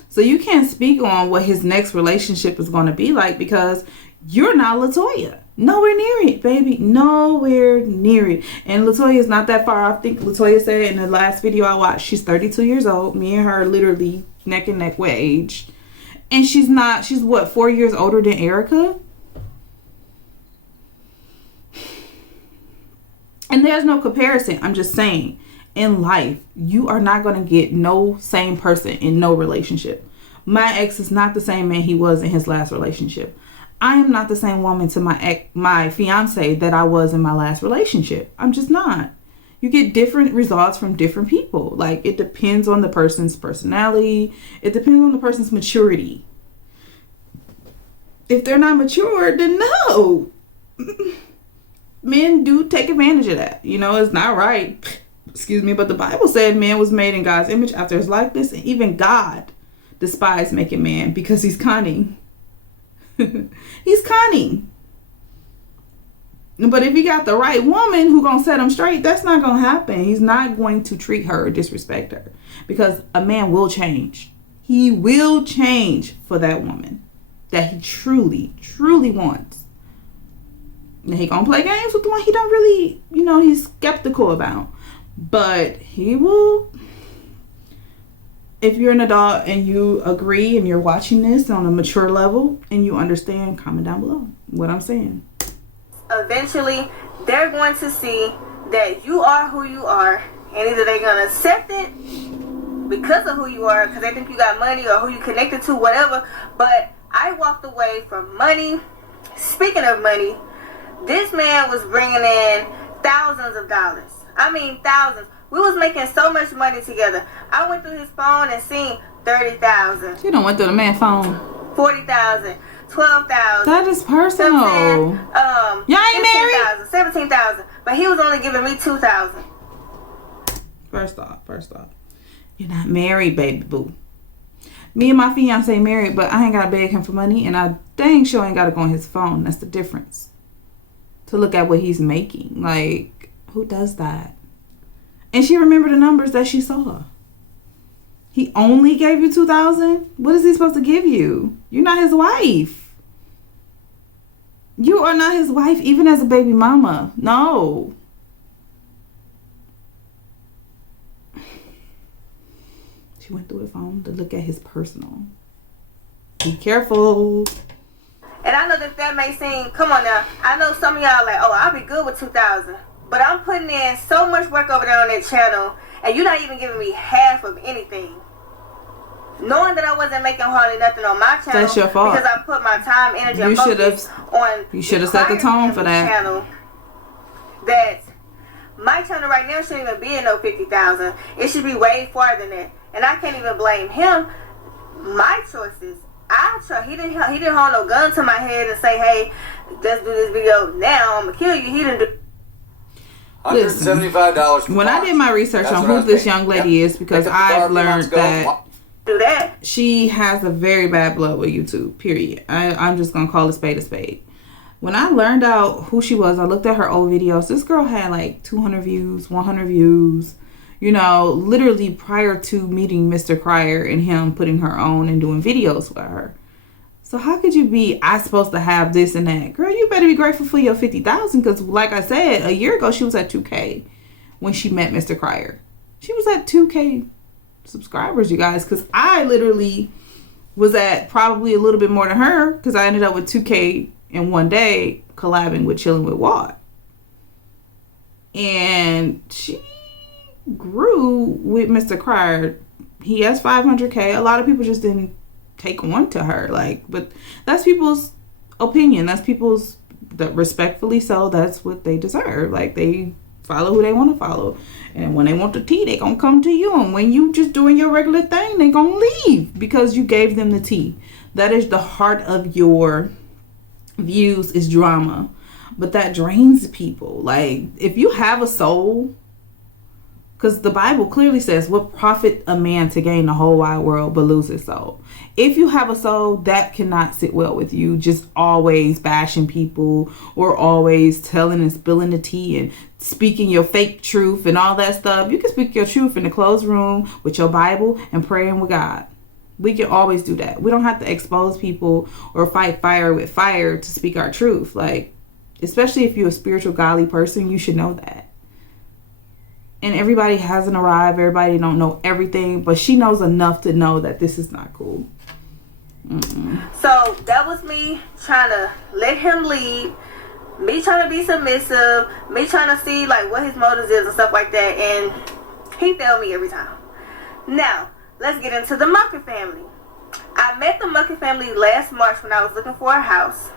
So you can't speak on what his next relationship is going to be like because you're not Latoya. Nowhere near it, baby. Nowhere near it. And Latoya is not that far. I think Latoya said in the last video I watched, she's 32 years old. Me and her literally neck and neck with age. And she's what, 4 years older than Erica? And there's no comparison. I'm just saying, in life, you are not going to get no same person in no relationship. My ex is not the same man he was in his last relationship. I am not the same woman to my fiance that I was in my last relationship. I'm just not. You get different results from different people. It depends on the person's personality. It depends on the person's maturity. If they're not mature, then no. Men do take advantage of that. It's not right. Excuse me, but the Bible said man was made in God's image after his likeness, and even God despised making man because he's cunning. He's cunning. But if you got the right woman who gonna set him straight, that's not gonna happen. He's not going to treat her or disrespect her, because a man will change. He will change for that woman that he truly, truly wants. And he gonna play games with the one he don't really, he's skeptical about. But he will. If you're an adult and you agree and you're watching this on a mature level and you understand, comment down below what I'm saying. eventually they're going to see that you are who you are, and either they're going to accept it because of who you are, because they think you got money or who you connected to, whatever. But I walked away from money. Speaking of money, this man was bringing in thousands of dollars. I mean, thousands. We was making so much money together. I went through his phone and seen 30,000. You done went through the man's phone. 40,000. 12,000. That is personal. Y'all ain't married? 17,000. But he was only giving me 2,000. First off, you're not married, baby boo. Me and my fiance married, but I ain't gotta beg him for money, and I dang sure ain't gotta go on his phone. That's the difference. To look at what he's making. Like, who does that? And she remembered the numbers that she saw. He only gave you $2,000? What is he supposed to give you? You're not his wife. You are not his wife, even as a baby mama. No. She went through his phone to look at his personal. Be careful. And I know that may seem, come on now, I know some of y'all like, oh, I'll be good with 2,000. But I'm putting in so much work over there on that channel, and you're not even giving me half of anything. Knowing that I wasn't making hardly nothing on my channel. That's your fault. Because I put my time, energy, and focus on you should have set the tone for that. Channel that my channel right now shouldn't even be at no 50,000. It should be way farther than that. And I can't even blame him. My choices. He didn't hold no gun to my head and say, hey, let's do this video now. I'm gonna kill you. He didn't do. $175. When I did my research on who this young lady is, because I've learned that do that. She has a very bad blood with YouTube, period. I'm just gonna call a spade a spade. When I learned out who she was, I looked at her old videos. This girl had like 200 views, 100 views, you know, literally prior to meeting Mr. Cryer and him putting her on and doing videos with her. So how could you be, I supposed to have this and that? Girl, you better be grateful for your 50,000, because like I said, a year ago she was at 2K when she met Mr. Cryer. She was at 2K subscribers, you guys, because I literally was at probably a little bit more than her, because I ended up with 2K in one day collabing with Chilling with Wad. And she grew with Mr. Cryer. He has 500K. A lot of people just didn't take on to her, like, but that's people's opinion. That's people's, that respectfully so, that's what they deserve. Like, they follow who they want to follow, and when they want the tea, they gonna come to you, and when you just doing your regular thing, they gonna leave because you gave them the tea. That is the heart of your views, is drama, but that drains people. Like, if you have a soul, because the Bible clearly says, what profit a man to gain the whole wide world but lose his soul? If you have a soul, that cannot sit well with you. Just always bashing people, or always telling and spilling the tea and speaking your fake truth and all that stuff. You can speak your truth in the closed room with your Bible and praying with God. We can always do that. We don't have to expose people or fight fire with fire to speak our truth. Like, especially if you're a spiritual, godly person, you should know that. And everybody hasn't arrived. Everybody don't know everything, but she knows enough to know that this is not cool. So that was me trying to let him lead, me trying to be submissive, me trying to see like what his motives is and stuff like that, and he failed me every time. Now let's get into the Mucker family. I met the Mucker family last March when I was looking for a house.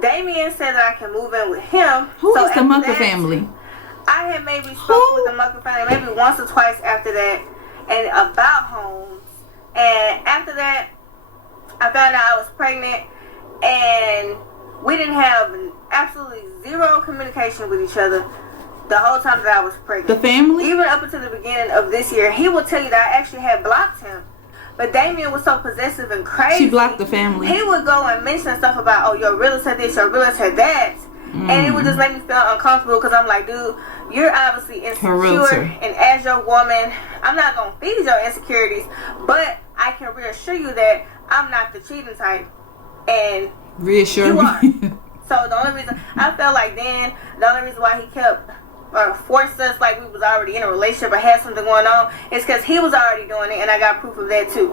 Damion said that I can move in with him. Who is the Mucker family? I had maybe spoke with the Mucker family maybe once or twice after that, and about homes. And after that, I found out I was pregnant, and we didn't have absolutely zero communication with each other the whole time that I was pregnant. The family? Even up until the beginning of this year, he will tell you that I actually had blocked him. But Damion was so possessive and crazy. She blocked the family. He would go and mention stuff about, oh, your realtor this, your realtor that. And it would just make me feel uncomfortable, because I'm like, dude, you're obviously insecure, and as your woman, I'm not going to feed your insecurities, but I can reassure you that I'm not the cheating type, and reassure you are. me. So the only reason, I felt like then, the only reason why he kept forced us like we was already in a relationship or had something going on is because he was already doing it, and I got proof of that too,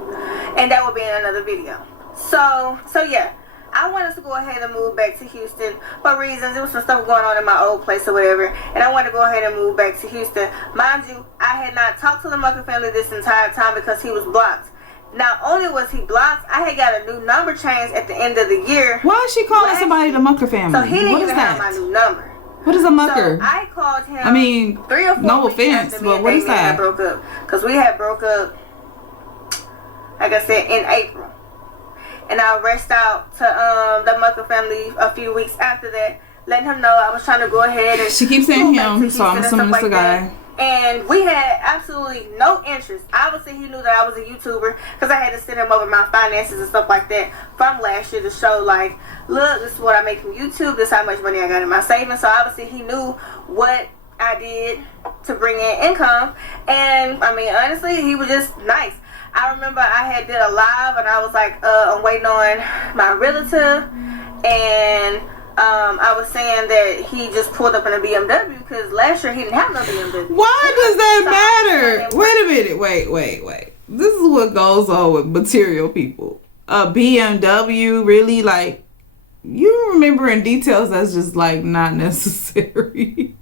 and that will be in another video. So yeah, I wanted to go ahead and move back to Houston for reasons. There was some stuff going on in my old place or whatever, and I wanted to go ahead and move back to Houston. Mind you, I had not talked to the Mucker family this entire time because he was blocked. Not only was he blocked, I had got a new number change at the end of the year. Why is she calling somebody the Mucker family? So he didn't even have my new number. What is a Mucker? So I called him. I mean, 3 or 4 no weeks offense, after but what is that? Broke up, because we had broke up, like I said, in April. And I reached out to the Mucker family a few weeks after that, letting him know I was trying to go ahead and. She keeps saying him, so I'm assuming it's a guy. And we had absolutely no interest. Obviously, he knew that I was a YouTuber, because I had to send him over my finances and stuff like that from last year to show, like, look, this is what I make from YouTube. This is how much money I got in my savings. So obviously, he knew what I did to bring in income. And I mean, honestly, he was just nice. I remember I had did a live and I was like, I'm waiting on my realtor, and I was saying that he just pulled up in a BMW because last year he didn't have no BMW. Why does that matter? Wait a minute. Wait. This is what goes on with material people. A BMW, really? Like, you remembering details that's just like not necessary.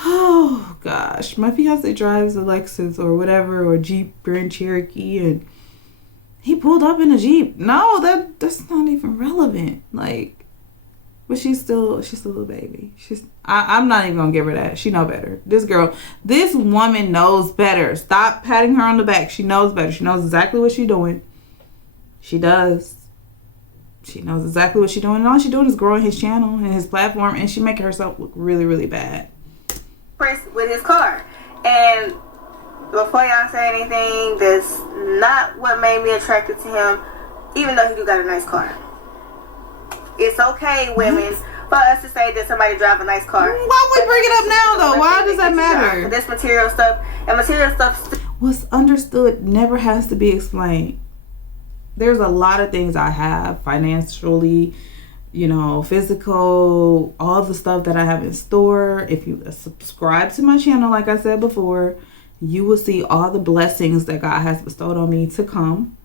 Oh gosh, my fiance drives a Lexus or whatever, or Jeep Grand Cherokee, and he pulled up in a Jeep. No, that's not even relevant. Like, but she's still a baby. I'm not even gonna give her that. She know better. This woman knows better. Stop patting her on the back. She knows better. She knows exactly what she's doing. She does. She knows exactly what she's doing, and all she's doing is growing his channel and his platform, and she making herself look really, really bad. With his car. And before y'all say anything, that's not what made me attracted to him, even though he do got a nice car. It's okay, women, for us to say that somebody drive a nice car. Why we bring it up now, though? Why does that matter? This material stuff, and material stuff. What's understood never has to be explained. There's a lot of things I have financially, physical, all the stuff that I have in store. If you subscribe to my channel, like I said before, you will see all the blessings that God has bestowed on me to come.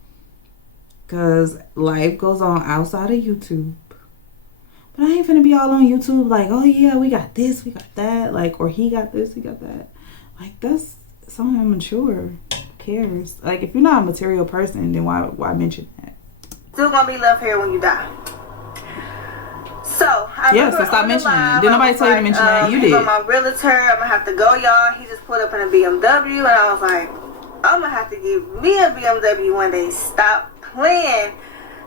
Because life goes on outside of YouTube. But I ain't finna be all on YouTube like, oh yeah, we got this, we got that. Like, or he got this, he got that. Like, that's so immature. Who cares? Like, if you're not a material person, then why mention that? Still gonna be left here when you die. So, so stop mentioning it. Didn't nobody tell you to mention that? You did. My realtor, I'm gonna have to go, y'all. He just pulled up in a BMW, and I was like, I'm gonna have to give me a BMW one day. Stop playing.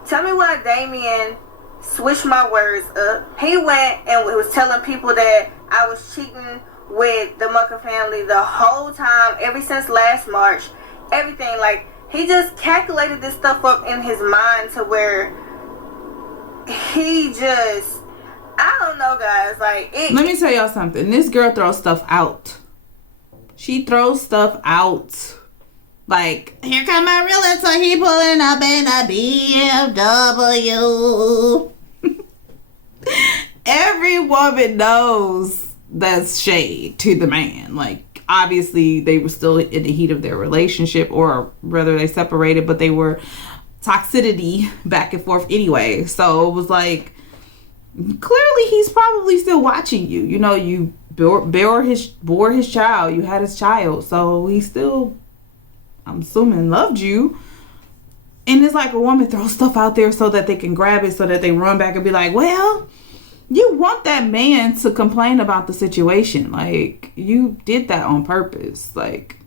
Tell me why Damion switched my words up. He went and was telling people that I was cheating with the Mucker family the whole time, ever since last March. Everything, like, he just calculated this stuff up in his mind to where he just, I don't know, guys. Like, let me tell y'all something. This girl throws stuff out. She throws stuff out. Like, here come my realtor. He pulling up in a BMW. Every woman knows that's shade to the man. Like, obviously, they were still in the heat of their relationship, or rather, they separated, but they were toxicity back and forth anyway. So it was like, clearly he's probably still watching you. You bore his child. You had his child. So he still, I'm assuming, loved you. And it's like a woman throws stuff out there so that they can grab it, so that they run back and be like, well, you want that man to complain about the situation. Like, you did that on purpose. Like,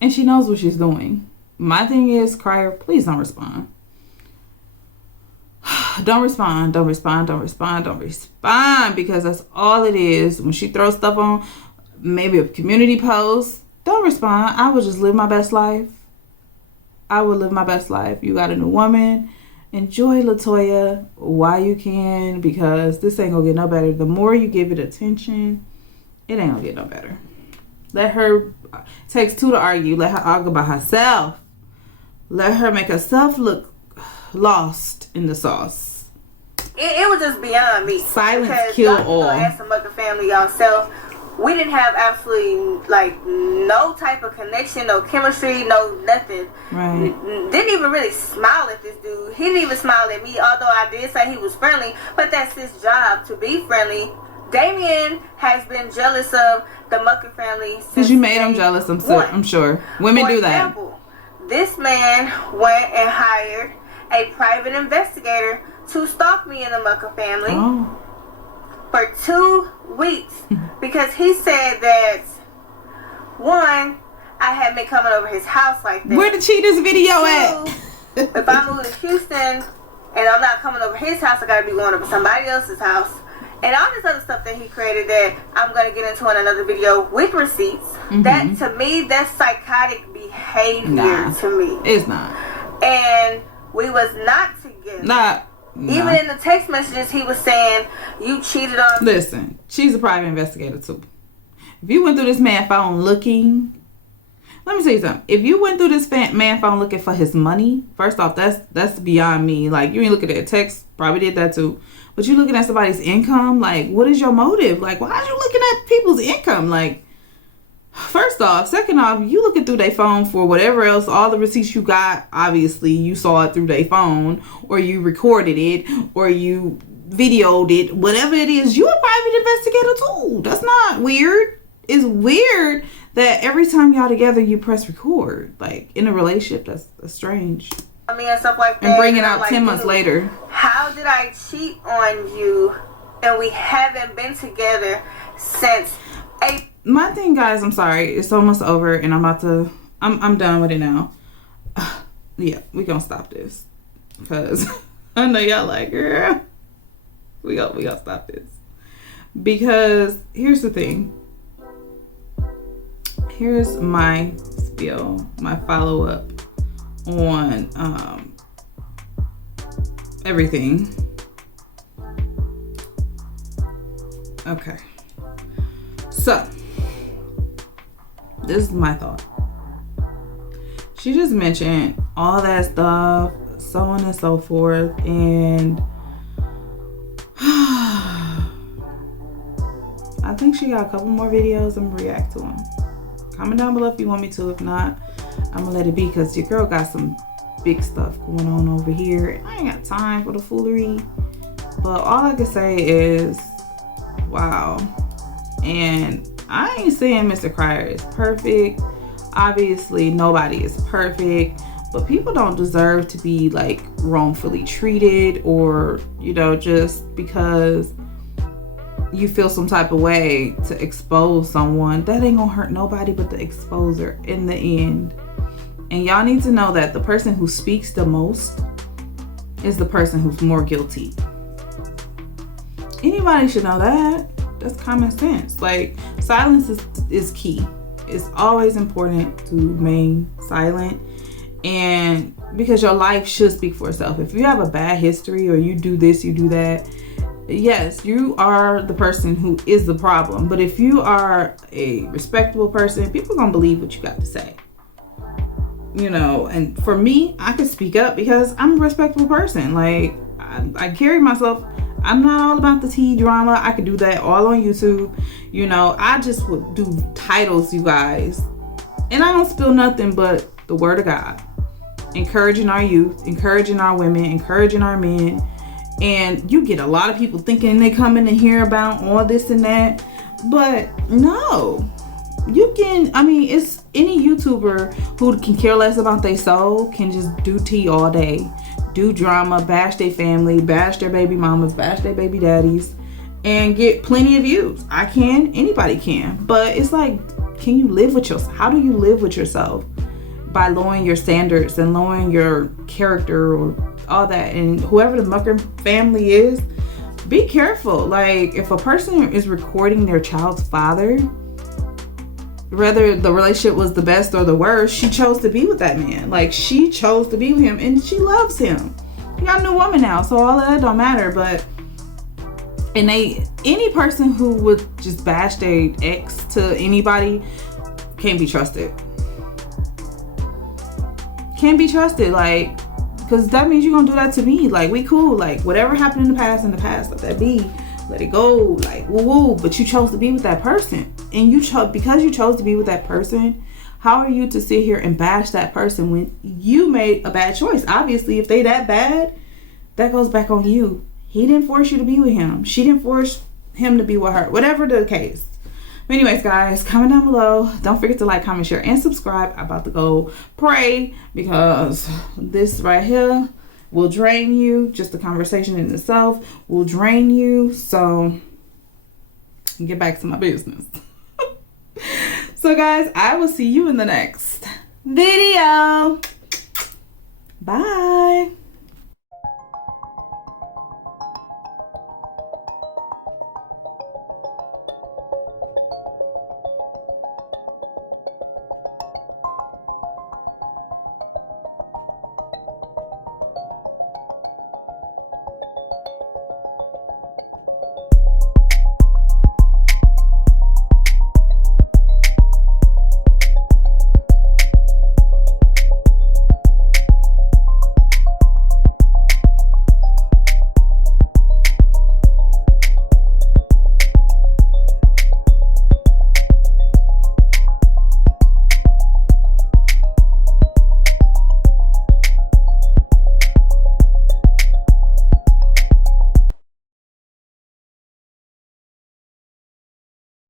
and she knows what she's doing. My thing is, Crier, please don't respond. Don't respond, because that's all it is. When she throws stuff on, maybe a community post, don't respond. I would just live my best life. You got a new woman. Enjoy LaToya while you can, because this ain't gonna get no better. The more you give it attention, it ain't gonna get no better. Let her, takes two to argue. Let her argue by herself. Let her make herself look lost in the sauce. It was just beyond me. Silence kill all. As the Mucker family yourself, we didn't have absolutely no type of connection, no chemistry, no nothing. Right. Didn't even really smile at this dude. He didn't even smile at me, although I did say he was friendly. But that's his job, to be friendly. Damion has been jealous of the Mucker family because you made him jealous. I'm sure women do that. For example, this man went and hired a private investigator to stalk me and the Mucker family for 2 weeks because he said that, one, I had been coming over his house like that. Where the cheaters video at? If I move to Houston and I'm not coming over his house, I gotta be going over somebody else's house. And all this other stuff that he created that I'm going to get into in another video with receipts. Mm-hmm. That, to me, that's psychotic behavior to me. It's not. And we was not together. Even in the text messages, he was saying, you cheated on... Listen, she's a private investigator too. If you went through this man's phone looking... Let me tell you something. If you went through this man's phone looking for his money, first off, that's beyond me. Like, you ain't looking at text. Probably did that too. But you looking at somebody's income. Like, what is your motive? Like, why are you looking at people's income? Like, first off. Second off, you looking through their phone for whatever else. All the receipts you got, obviously, you saw it through their phone. Or you recorded it. Or you videoed it. Whatever it is, you a private investigator too. That's not weird. It's weird that every time y'all together, you press record. Like, in a relationship, that's strange. Me and stuff like that. And bring it out like, 10 months later. How did I cheat on you and we haven't been together since April? My thing, guys, I'm sorry. It's almost over and I'm done with it now. Yeah, we gonna stop this. Because I know y'all like, girl, we gonna stop this. Because here's the thing. Here's my spiel, my follow-up on everything. Okay. So, this is my thought. She just mentioned all that stuff, so on and so forth, and I think she got a couple more videos. I'm gonna react to them. Comment down below if you want me to. If not, I'm gonna let it be because your girl got some big stuff going on over here. I ain't got time for the foolery. But all I can say is, wow. And I ain't saying Mr. Cryer is perfect. Obviously, nobody is perfect. But people don't deserve to be like wrongfully treated or, you know, just because you feel some type of way to expose someone, that ain't gonna hurt nobody but the exposer in the end. And y'all need to know that the person who speaks the most is the person who's more guilty. Anybody should know that. That's common sense. Like, silence is key. It's always important to remain silent, and because your life should speak for itself. If you have a bad history or you do this, you do that, yes, you are the person who is the problem. But if you are a respectable person, people are gonna believe what you got to say. You know, and for me, I can speak up because I'm a respectable person. Like, I carry myself. I'm not all about the tea drama. I could do that all on YouTube. You know, I just would do titles, you guys. And I don't spill nothing but the word of God. Encouraging our youth, encouraging our women, encouraging our men. And you get a lot of people thinking they come in to hear about all this and that. But no. You can, I mean, it's any YouTuber who can care less about their soul can just do tea all day. Do drama, bash their family, bash their baby mamas, bash their baby daddies, and get plenty of views. I can, anybody can. But it's like, can you live with yourself? How do you live with yourself? By lowering your standards and lowering your character or all that. And whoever the Mucker family is, be careful. Like, if a person is recording their child's father, whether the relationship was the best or the worst, she chose to be with that man. Like, she chose to be with him and she loves him. She got a new woman now, so all of that don't matter. But any person who would just bash their ex to anybody can't be trusted. Can't be trusted. Like, because that means you're gonna do that to me. Like, we cool. Like, whatever happened in the past, let that be. Let it go. Like, woo woo. But you chose to be with that person. And because you chose to be with that person, how are you to sit here and bash that person when you made a bad choice? Obviously, if they that bad, that goes back on you. He didn't force you to be with him. She didn't force him to be with her. Whatever the case. But anyways, guys, comment down below. Don't forget to like, comment, share, and subscribe. I'm about to go pray because this right here will drain you. Just the conversation in itself will drain you. So, get back to my business. So, guys, I will see you in the next video. Bye.